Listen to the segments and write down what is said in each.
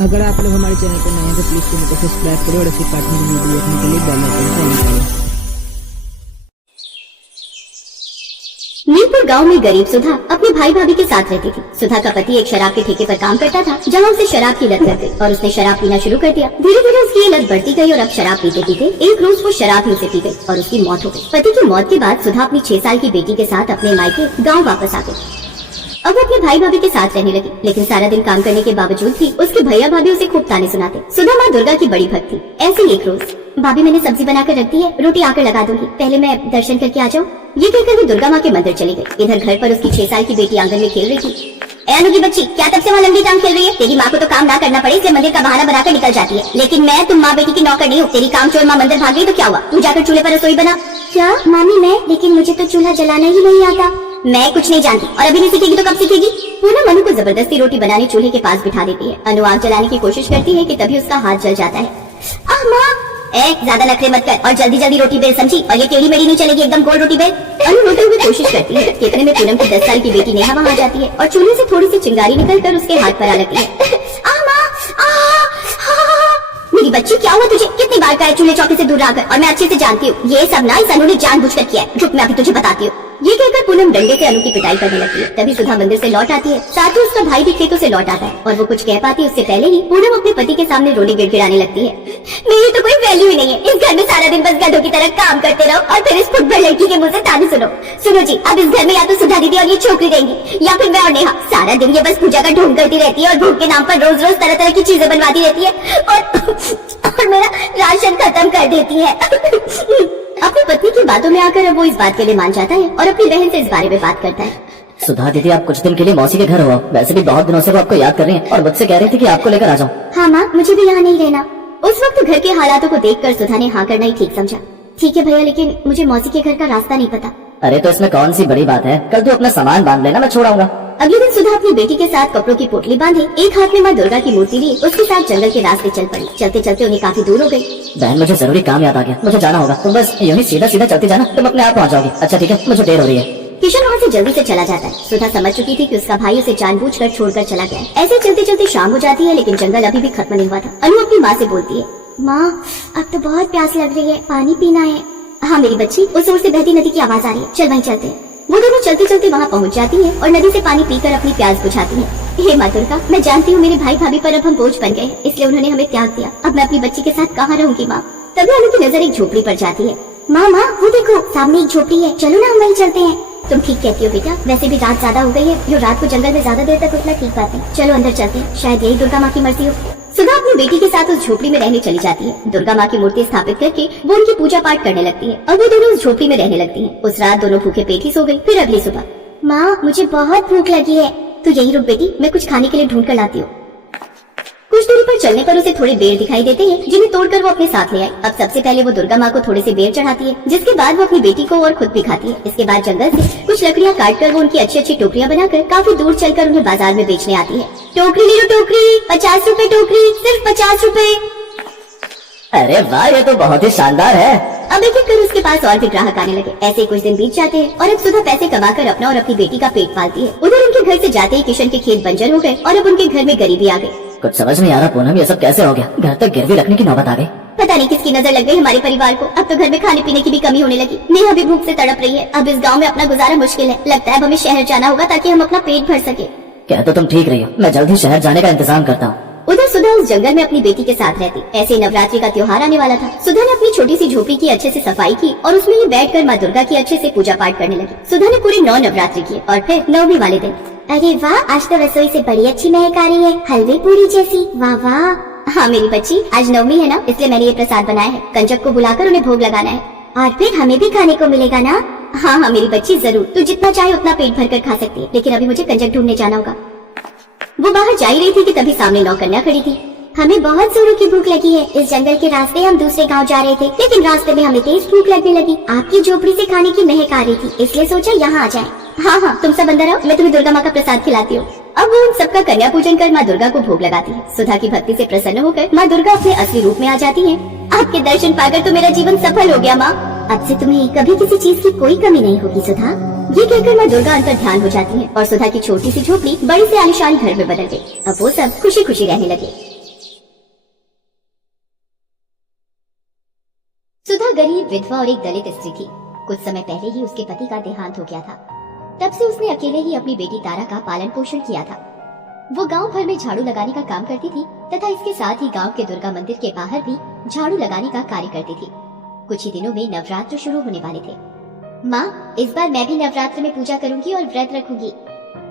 अगर आप लोग हमारे चैनल पर नए हैं तो प्लीज चैनल को सब्सक्राइब करें और ऐसे कार्टून की वीडियो देखने के लिए बेल आइकन को ऑन करें। मीरपुर गांव में गरीब सुधा अपने भाई भाभी के साथ रहती थी। सुधा का पति एक शराब के ठेके पर काम करता था, जहां उसे शराब की लत लग गई और उसने शराब पीना शुरू कर दिया। धीरे धीरे उसकी ये लत बढ़ती गई और अब शराब पीते पीते एक रोज वो शराब ही उसे पी गई और उसकी मौत हो गई। पति की मौत के बाद सुधा अपनी 6 साल की बेटी के साथ अपने मायके गाँव वापस आ गई। अब वो अपने भाई भाभी के साथ रहने लगी, लेकिन सारा दिन काम करने के बावजूद भी उसके भैया भाभी उसे खूब ताने सुनाते। सुधा माँ दुर्गा की बड़ी भक्त थी। ऐसे ही एक रोज, भाभी मैंने सब्जी बनाकर रख दी है, रोटी आकर लगा दूंगी, पहले मैं दर्शन करके आ जाऊँ। ये कहकर वो दुर्गा माँ के मंदिर चली गई। इधर घर पर उसकी 6 साल की बेटी आंगन में खेल रही थी। अनु की बच्ची, क्या तब से वहाँ लंबी टांग खेल रही है? तेरी माँ को तो काम ना करना पड़े इसलिए मंदिर का बहाना बनाकर निकल जाती है, लेकिन मैं तुम माँ बेटी की नौकर नहीं हूँ। तेरी काम चोर माँ मंदिर भाग गई तो क्या हुआ? तू जाकर चूल्हे पर रसोई बना। क्या मामी मैं? लेकिन मुझे तो चूल्हा जलाना ही नहीं आता। मैं कुछ नहीं जानती और अभी नहीं सीखेगी तो कब सीखेगी? पूनम अनु को जबरदस्ती रोटी बनाने चूल्हे के पास बिठा देती है। अनु आग जलाने की कोशिश करती है कि तभी उसका हाथ जल जाता है। आह माँ, ज्यादा नखरे मत कर और जल्दी जल्दी रोटी बेल, समझी? और ये टेढ़ी मेढ़ी नहीं चलेगी, एकदम गोल रोटी बेल। अनु रोते हुए कोशिश करती है। इतने में पूनम की 10 साल की बेटी नेहा वहाँ आ जाती है और चूल्हे से थोड़ी सी चिंगारी निकलकर उसके हाथ पर आ लगती है। मेरी बच्ची, क्या हुआ तुझे? कितनी बार कहा चूल्हे चौके से दूर रहकर, और मैं अच्छे से जानती हूँ ये सब ना इस अनु ने जानबूझकर किया है। रुक, मैं अभी तुझे बताती हूँ। ये कहकर पूनम डंडे से अनु की पिटाई करने लगती है। तभी सुधा मंदिर से लौट आती है, साथ ही उसका भाई भी खेतों से लौट आता है और वो कुछ कह पाती उससे पहले ही पूनम अपने पति के सामने रोने गिड़गिड़ाने लगती है। मेरी तो कोई वैल्यू ही नहीं है, इस घर में सारा दिन बस गधों की तरह काम करते रहो और फिर इस फुटबॉल लड़की के मुंह से ताने सुनो। सुनो जी, अब इस घर में या तो सुधा दीदी और ये छोकरी रहेंगी या फिर मैं और नेहा। सारा दिन ये बस पूजा का ढोंग करती रहती है और भूख के नाम पर रोज रोज तरह तरह की चीजें बनवाती रहती है और मेरा राशन खत्म कर देती है। अपनी पत्नी की बातों में आकर अब वो इस बात के लिए मान जाता है और अपनी बहन से इस बारे में बात करता है। सुधा दीदी, आप कुछ दिन के लिए मौसी के घर हो। वैसे भी बहुत दिनों से वो आपको याद कर रही हैं और मुझसे कह रही थी कि आपको लेकर आ जाऊं। हाँ माँ, मुझे भी यहाँ नहीं रहना। उस वक्त घर के हालातों को देखकर सुधा ने हाँ करना ही ठीक समझा। ठीक है भैया, लेकिन मुझे मौसी के घर का रास्ता नहीं पता। अरे तो इसमें कौन सी बड़ी बात है, कल तू अपना सामान बांध लेना, मैं छोड़ाऊंगा। अगले दिन सुधा अपनी बेटी के साथ कपड़ों की पोटली बांधे, एक हाथ में माँ दुर्गा की मूर्ति लिए उसके साथ जंगल के रास्ते चल पड़ी। चलते चलते उन्हें काफी दूर हो गई। बहन, मुझे जरूरी काम याद आ गया, मुझे जाना होगा। तुम बस यूं ही सीधा सीधा चलती जाना, तुम अपने आप पहुँच जाओगी। अच्छा ठीक है, मुझे देर हो रही है। किशन वहाँ से जल्दी से चला जाता है। सुधा समझ चुकी थी कि उसका भाई उसे जानबूझकर छोड़कर चला गया है। ऐसे चलते चलते शाम हो जाती है, लेकिन जंगल अभी भी खत्म नहीं हुआ था। अनु अपनी माँ से बोलती है, माँ अब तो बहुत प्यास लग रही है, पानी पीना है। हाँ मेरी बच्ची, उस ओर से बहती नदी की आवाज आ रही है, चल वहीं चलते हैं। वो दोनों चलते चलते वहाँ पहुँच जाती है और नदी से पानी पीकर अपनी प्यास बुझाती है। हे माँ दुर्गा, मैं जानती हूँ मेरे भाई भाभी पर अब हम बोझ बन गए, इसलिए उन्होंने हमें त्याग दिया। अब मैं अपनी बच्ची के साथ कहाँ रहूंगी माँ? तभी अनु की नजर एक झोपड़ी पर जाती है। माँ वो देखो सामने एक झोपड़ी है, चलो ना हम वहीं चलते हैं। तुम ठीक कहती हो बेटा, वैसे भी रात ज्यादा हो गई है, जो रात को जंगल में ज्यादा देर तक उतना ठीक बात है। चलो अंदर चलते हैं, शायद यही दुर्गा माँ की मर्जी हो। सुधा अपनी बेटी के साथ उस झोपड़ी में रहने चली जाती है। दुर्गा माँ की मूर्ति स्थापित करके वो उनकी पूजा पाठ करने लगती है। अब वो दोनों उस झोपड़ी में रहने लगती हैं। उस रात दोनों भूखे पेट ही सो गई। फिर अगली सुबह, माँ मुझे बहुत भूख लगी है। तू यही रुक बेटी, मैं कुछ खाने के लिए ढूंढ कर लाती हूँ। कुछ दूरी पर चलने पर उसे थोड़े बेर दिखाई देते हैं, जिन्हें तोड़कर वो अपने साथ ले आई। अब सबसे पहले वो दुर्गा माँ को थोड़े से बेर चढ़ाती है, जिसके बाद वो अपनी बेटी को और खुद भी खाती है। इसके बाद जंगल से कुछ लकड़ियाँ काटकर वो उनकी अच्छी अच्छी टोकरियाँ बनाकर काफी दूर चलकर उन्हें बाजार में बेचने आती है। टोकरी ले लो टोकरी, 50 रुपए टोकरी, सिर्फ 50 रुपए। अरे वाह, ये तो बहुत ही शानदार है। अब एक एक कर उसके पास और भी ग्राहक आने लगे। ऐसे कुछ दिन बीत जाते हैं और अब सुधा पैसे कमाकर अपना और अपनी बेटी का पेट पालती है। उधर उनके घर से जाते ही किशन के खेत बंजर हो गए और अब उनके घर में गरीबी आ गई। कुछ समझ नहीं आ रहा पूनम, ये सब कैसे हो गया? घर तक गिरवी रखने की नौबत आ गई। पता नहीं किसकी नजर लग गई हमारे परिवार को। अब तो घर में खाने पीने की भी कमी होने लगी। नेहा भी भूख से तड़प रही है। अब इस गांव में अपना गुजारा मुश्किल है। लगता है अब हमें शहर जाना होगा ताकि हम अपना पेट भर सके। क्या तो तुम ठीक रही हो, मैं जल्द ही शहर जाने का इंतजाम करता हूँ। उधर सुधा उस जंगल में अपनी बेटी के साथ रहती। ऐसे नवरात्रि का त्योहार आने वाला था। सुधा ने अपनी छोटी सी झोपड़ी की अच्छे से सफाई की और उसमें ही बैठकर माँ दुर्गा की अच्छे से पूजा पाठ करने लगी। सुधा ने पूरे 9 नवरात्रि किए और फिर 9वीं वाले दिन, अरे वाह, आज तो रसोई से बड़ी अच्छी महक आ रही है, हलवे पूरी जैसी। वाह वाह। हाँ मेरी बच्ची, आज 9वीं है ना, इसलिए मैंने ये प्रसाद बनाया है। कंजक को बुलाकर उन्हें भोग लगाना है और फिर हमें भी खाने को मिलेगा ना। हाँ मेरी बच्ची, जरूर। तू जितना चाहे उतना पेट भर कर खा सकती है, लेकिन अभी मुझे कंजक ढूंढने जाना होगा। वो बाहर जा ही रही थी कि तभी सामने नौकन्या खड़ी थी। हमें बहुत जोरों की भूख लगी है। इस जंगल के रास्ते हम दूसरे गांव जा रहे थे, लेकिन रास्ते में हमें तेज भूख लगने लगी। आपकी झोपड़ी से खाने की महक आ रही थी, इसलिए सोचा यहाँ आ जाए। हाँ तुम सब अंदर आओ, मैं तुम्हें दुर्गा माँ का प्रसाद खिलाती हूँ। अब वो उन सबका कन्या पूजन कर माँ दुर्गा को भोग लगाती है। सुधा की भक्ति से प्रसन्न होकर माँ दुर्गा अपने असली रूप में आ जाती है। आपके दर्शन पाकर तो मेरा जीवन सफल हो गया माँ। अब से तुम्हें कभी किसी चीज की कोई कमी नहीं होगी सुधा। ये कहकर माँ दुर्गा अंतर ध्यान हो जाती है और सुधा की छोटी सी झोपड़ी बड़ी से आलीशान घर में बदल गई। अब वो सब खुशी खुशी रहने लगे। विधवा और एक दलित स्त्री थी। कुछ समय पहले ही उसके पति का देहांत हो गया था। तब से उसने अकेले ही अपनी बेटी तारा का पालन पोषण किया था। वो गांव भर में झाड़ू लगाने का काम करती थी तथा इसके साथ ही गांव के दुर्गा मंदिर के बाहर भी झाड़ू लगाने का कार्य करती थी। कुछ ही दिनों में नवरात्र शुरू होने वाले थे। माँ, इस बार मैं भी नवरात्र में पूजा करूंगी और व्रत रखूंगी।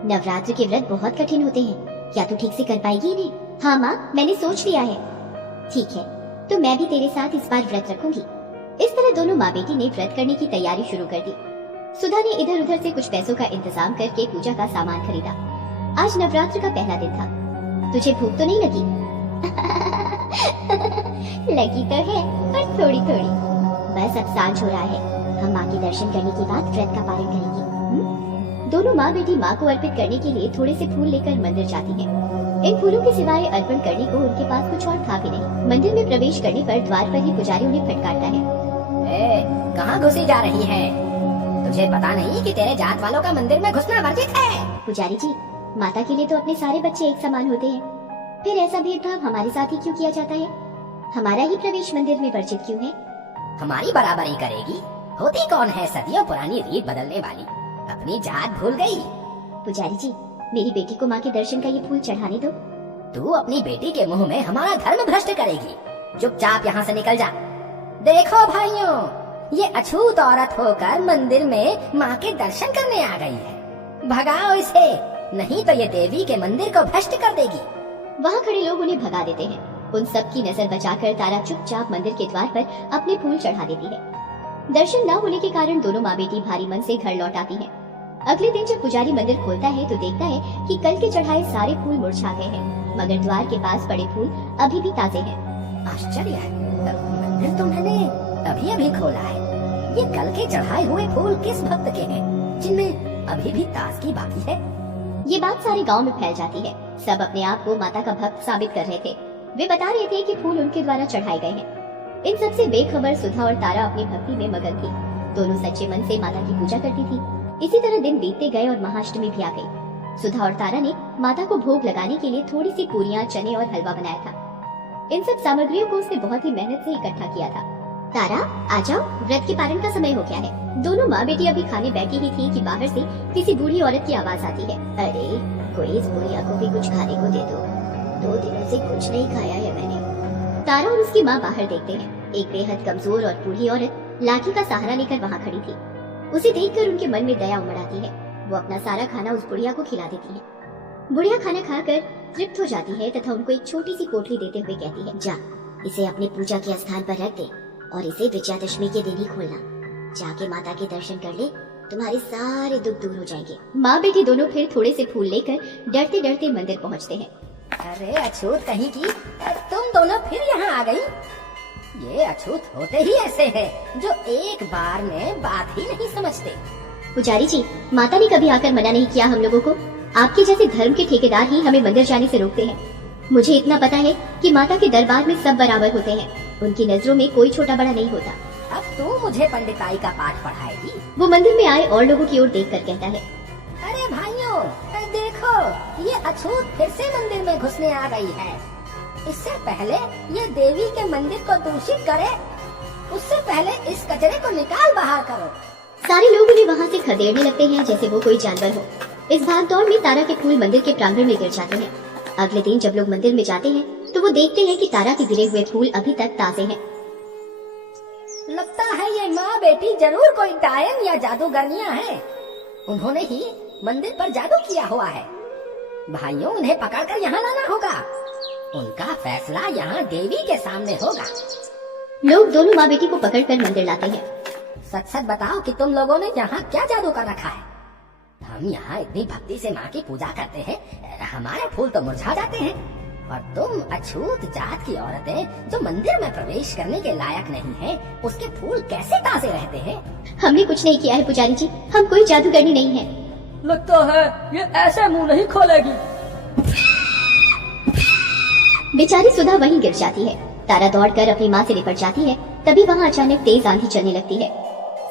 नवरात्र के व्रत बहुत कठिन होते हैं, क्या तू ठीक से कर पाएगी इन्हें? हाँ माँ, मैंने सोच लिया है। ठीक है, तो मैं भी तेरे साथ इस बार व्रत रखूंगी। इस तरह दोनों माँ बेटी ने व्रत करने की तैयारी शुरू कर दी। सुधा ने इधर उधर से कुछ पैसों का इंतजाम करके पूजा का सामान खरीदा। आज नवरात्र का पहला दिन था। तुझे भूख तो नहीं लगी? लगी तो है, पर थोड़ी थोड़ी। बस अब सांझ हो रहा है, हम माँ के दर्शन करने के बाद व्रत का पालन करेंगे। दोनों माँ बेटी माँ को अर्पित करने के लिए थोड़े से फूल लेकर मंदिर जाती हैं। इन फूलों के सिवाय अर्पण करने को उनके पास कुछ और था भी नहीं। मंदिर में प्रवेश करने पर द्वार पर ही पुजारी उन्हें फटकारता है। कहाँ घुसी जा रही है? तुझे पता नहीं कि तेरे जात वालों का मंदिर में घुसना वर्जित है? पुजारी जी, माता के लिए तो अपने सारे बच्चे एक समान होते हैं, फिर ऐसा भेदभाव हमारे साथ ही क्यों किया जाता है? हमारा ही प्रवेश मंदिर में वर्जित क्यों है? हमारी बराबरी करेगी? होती कौन है सदियों पुरानी रीत बदलने वाली? अपनी जात भूल गई? पुजारी जी, मेरी बेटी को माँ के दर्शन का ये फूल चढ़ाने दो। तू अपनी बेटी के मुंह में हमारा धर्म भ्रष्ट करेगी। चुपचाप यहाँ से निकल जा। देखो भाइयों, ये अछूत औरत होकर मंदिर में माँ के दर्शन करने आ गई है। भगाओ इसे, नहीं तो ये देवी के मंदिर को भ्रष्ट कर देगी। वहाँ खड़े लोग उन्हें भगा देते हैं। उन सब की नजर बचाकर तारा चुपचाप मंदिर के द्वार पर अपने फूल चढ़ा देती है। दर्शन न होने के कारण दोनों माँ बेटी भारी मन से घर लौट आती हैं। अगले दिन जब पुजारी मंदिर खोलता है तो देखता है कि कल के चढ़ाए सारे फूल मुरझा गए हैं, मगर द्वार के पास पड़े फूल अभी भी ताजे हैं। आश्चर्य है, मंदिर तो मैंने अभी अभी खोला है। ये कल के चढ़ाए हुए फूल किस भक्त के हैं, जिनमें अभी भी ताजगी बाकी है? ये बात सारे गांव में फैल जाती है। सब अपने आप को माता का भक्त साबित कर रहे थे। वे बता रहे थे कि फूल उनके द्वारा चढ़ाए गए हैं। इन सबसे बेखबर सुधा और तारा अपनी भक्ति में मगन थी। दोनों सच्चे मन से माता की पूजा करती थी। इसी तरह दिन बीतते गए और महाअष्टमी भी आ गई। सुधा और तारा ने माता को भोग लगाने के लिए थोड़ी सी पूरियां, चने और हलवा बनाया था। इन सब सामग्रियों को उसने बहुत ही मेहनत से इकट्ठा किया था। तारा, आ जाओ, व्रत के पारण का समय हो गया है। दोनों माँ बेटी अभी खाने बैठी ही थी कि बाहर से किसी बूढ़ी औरत की आवाज आती है। अरे, कोई इस बुढ़िया को भी कुछ खाने को दे दो, 2 दिनों से कुछ नहीं खाया है मैंने। तारा और उसकी माँ बाहर देखते हैं। एक बेहद कमजोर और बूढ़ी औरत लाठी का सहारा लेकर वहाँ खड़ी थी। उसे देखकर उनके मन में दया उमड़ आती है। वो अपना सारा खाना उस बुढ़िया को खिला देती है। बुढ़िया खाना खाकर तृप्त हो जाती है तथा उनको एक छोटी सी पोटली देते हुए कहती है, जा, इसे अपने पूजा के स्थान पर रख दे और इसे विजयादशमी के दिन ही खोलना। जाके माता के दर्शन कर ले, तुम्हारे सारे दुख दूर हो जाएंगे। माँ बेटी दोनों फिर थोड़े से फूल लेकर डरते डरते मंदिर पहुँचते हैं। अरे अछूत कहीं की, तुम दोनों फिर यहाँ आ गई? ये अछूत होते ही ऐसे हैं, जो एक बार में बात ही नहीं समझते। पुजारी जी, माता ने कभी आकर मना नहीं किया हम लोगों को। आपके जैसे धर्म के ठेकेदार ही हमें मंदिर जाने से रोकते हैं। मुझे इतना पता है कि माता के दरबार में सब बराबर होते हैं। उनकी नजरों में कोई छोटा बड़ा नहीं होता। अब तू मुझे पंडिताई का पाठ पढ़ाएगी? वो मंदिर में आए और लोगों की ओर देखकर कहता है, अरे भाइयों, देखो, ये अछूत फिर से मंदिर में घुसने आ गई है। इससे पहले ये देवी के मंदिर को दूषित करे, उससे पहले इस कचरे को निकाल बाहर करो। सारे लोग उन्हें वहाँ से खदेड़ने लगते हैं जैसे वो कोई जानवर हो। इस भागदौड़ में तारा के फूल मंदिर के प्रांगण में गिर जाते हैं। अगले दिन जब लोग मंदिर में जाते हैं तो वो देखते हैं कि तारा के गिरे हुए फूल अभी तक ताजे हैं। लगता है ये माँ बेटी जरूर कोई डायन या जादूगरनियाँ हैं। उन्होंने ही मंदिर पर जादू किया हुआ है। भाइयों, उन्हें पकड़कर यहाँ लाना होगा। उनका फैसला यहाँ देवी के सामने होगा। लोग दोनों माँ बेटी को पकड़कर मंदिर लाते हैं। सच सच बताओ कि तुम लोगों ने यहाँ क्या जादू कर रखा है? हम यहाँ इतनी भक्ति से माँ की पूजा करते हैं, हमारे फूल तो मुरझा जाते हैं, और तुम अछूत जात की औरतें जो मंदिर में प्रवेश करने के लायक नहीं है, उसके फूल कैसे ताजे रहते हैं? हमने कुछ नहीं किया है पुजारी जी, हम कोई जादूगरनी नहीं है। लगता है ये ऐसे मुंह नहीं खोलेगी। बेचारी सुधा वहीं गिर जाती है। तारा दौड़कर अपनी माँ से निपट जाती है। तभी वहाँ अचानक तेज आंधी चलने लगती है।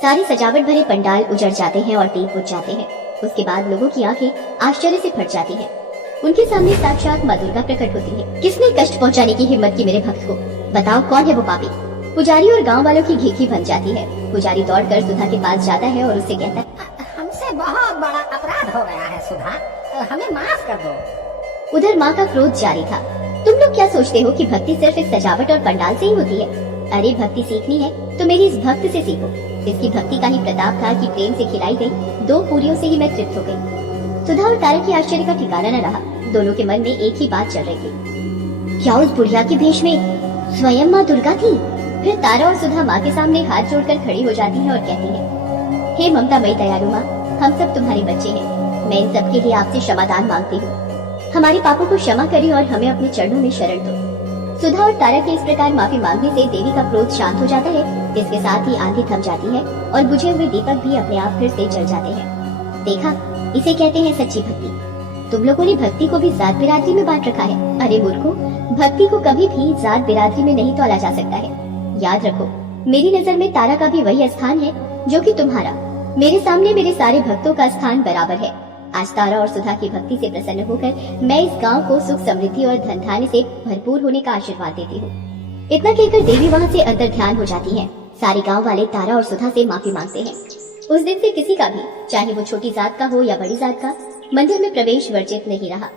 सारी सजावट भरे पंडाल उजड़ जाते हैं और दीप बुझ जाते हैं। उसके बाद लोगों की आंखें आश्चर्य से फट जाती हैं। उनके सामने साक्षात माँ दुर्गा प्रकट होती है। किसने कष्ट पहुँचाने की हिम्मत की मेरे भक्त को? बताओ कौन है वो पापी? पुजारी और गांव वालों की घिघी बन जाती है। पुजारी दौड़कर सुधा के पास जाता है और उससे कहता है, हमसे बहुत बड़ा अपराध हो गया है सुधा, हमें माफ कर दो। उधर माँ का क्रोध जारी था। तुम लोग क्या सोचते हो कि भक्ति सिर्फ इस सजावट और पंडाल से ही होती है? अरे भक्ति सीखनी है तो मेरी इस भक्त से सीखो। इसकी भक्ति का ही प्रताप था कि प्रेम से खिलाई गई 2 पूरियों से ही मैं तृप्त हो गई। सुधा और तारा की आश्चर्य का ठिकाना न रहा। दोनों के मन में एक ही बात चल रही थी, क्या उस बुढ़िया के भेष में स्वयं माँ दुर्गा थी? फिर तारा और सुधा माँ के सामने हाथ जोड़कर खड़ी हो जाती है और कहती है, हे ममता मई दयालु माँ, हम सब तुम्हारे बच्चे हैं। मैं इन सब के लिए आपसे क्षमादान मांगती हूँ। हमारे पापों को क्षमा करें और हमें अपने चरणों में शरण दो। सुधा और तारा के इस प्रकार माफी मांगने से देवी का क्रोध शांत हो जाता है। इसके साथ ही आंधी थम जाती है और बुझे हुए दीपक भी अपने आप फिर से जल जाते हैं। देखा, इसे कहते हैं सच्ची भक्ति। तुम लोगों ने भक्ति को भी जात बिरादरी में बांट रखा है। अरे मूर्खों, भक्ति को कभी भी जात बिरादरी में नहीं तोला जा सकता है। याद रखो, मेरी नजर में तारा का भी वही स्थान है जो कि तुम्हारा। मेरे सामने मेरे सारे भक्तों का स्थान बराबर है। आज तारा और सुधा की भक्ति से प्रसन्न होकर मैं इस गांव को सुख समृद्धि और धन धान्य से भरपूर होने का आशीर्वाद देती हूँ। इतना कहकर देवी वहाँ से अंतर ध्यान हो जाती है। सारे गांव वाले तारा और सुधा से माफी मांगते हैं। उस दिन से किसी का भी, चाहे वो छोटी जात का हो या बड़ी जात का, मंदिर में प्रवेश वर्जित नहीं रहा।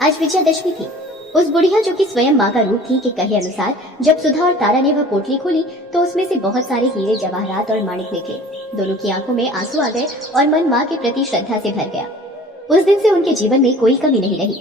आज विजयादशमी थी। उस बुढ़िया जो कि स्वयं माँ का रूप थी के कहे अनुसार जब सुधा और तारा ने वह पोटली खोली तो उसमें से बहुत सारे हीरे जवाहरात और माणिक निकले। दोनों की आंखों में आंसू आ गए और मन माँ के प्रति श्रद्धा से भर गया। उस दिन से उनके जीवन में कोई कमी नहीं रही।